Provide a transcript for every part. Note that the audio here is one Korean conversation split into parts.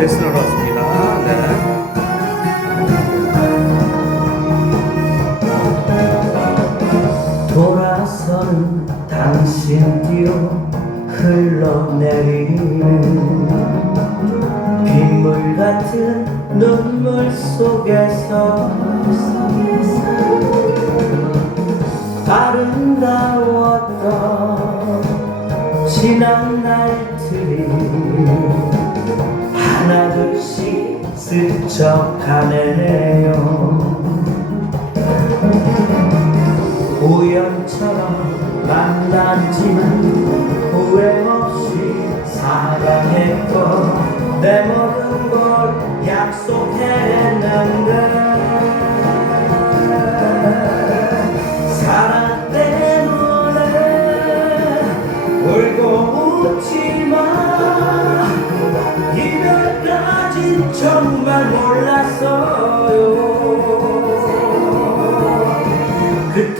레슨하러 왔습니다. 네. 돌아서는 당신 뒤로 흘러내리는 빗물 같은 눈물 속에서 아름다웠던 지난 날들이 하나 둘씩 스쳐가네요. 우연처럼 만났지만 후회 없이 사랑했고 내 모든 걸 약속했는데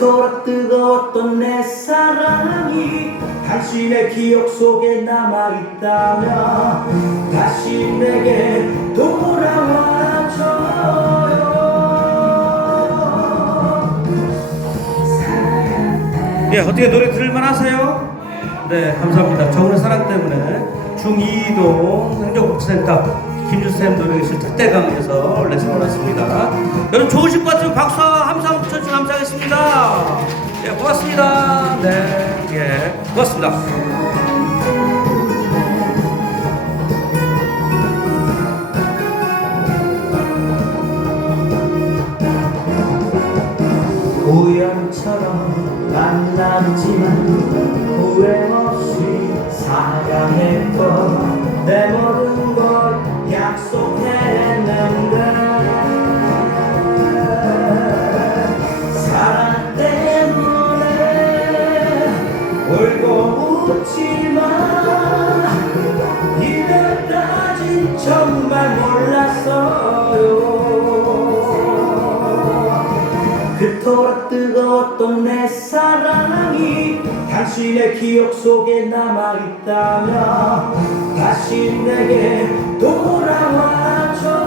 그토록 뜨거웠던 내 사랑이 당신의 기억 속에 남아있다면 다시 내게 돌아와줘요 예, 어떻게 노래 들을만 하세요? 네, 감사합니다. 정은의 사랑 때문에 중2동 행정복지센터 김주쌤 노래교실 특대강에서 레슨을 왔습니다. 여러분 좋으실 것 같으면 박수 함성 붙여주시면 감사하겠습니다. 예, 고맙습니다. 네, 예, 고맙습니다. 우연처럼 만났지만 정말 몰랐어요. 그토록 뜨거웠던 내 사랑이 당신의 기억 속에 남아있다면 다시 내게 돌아와줘요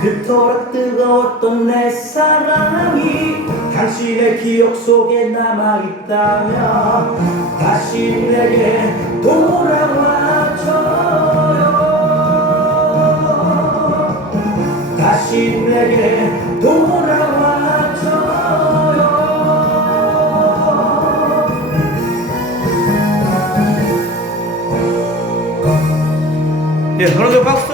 그토록 뜨거웠던 내 사랑이 당신의 기억 속에 남아있다면 다시 내게 돌아와줘요 다시 예, 여러분 박수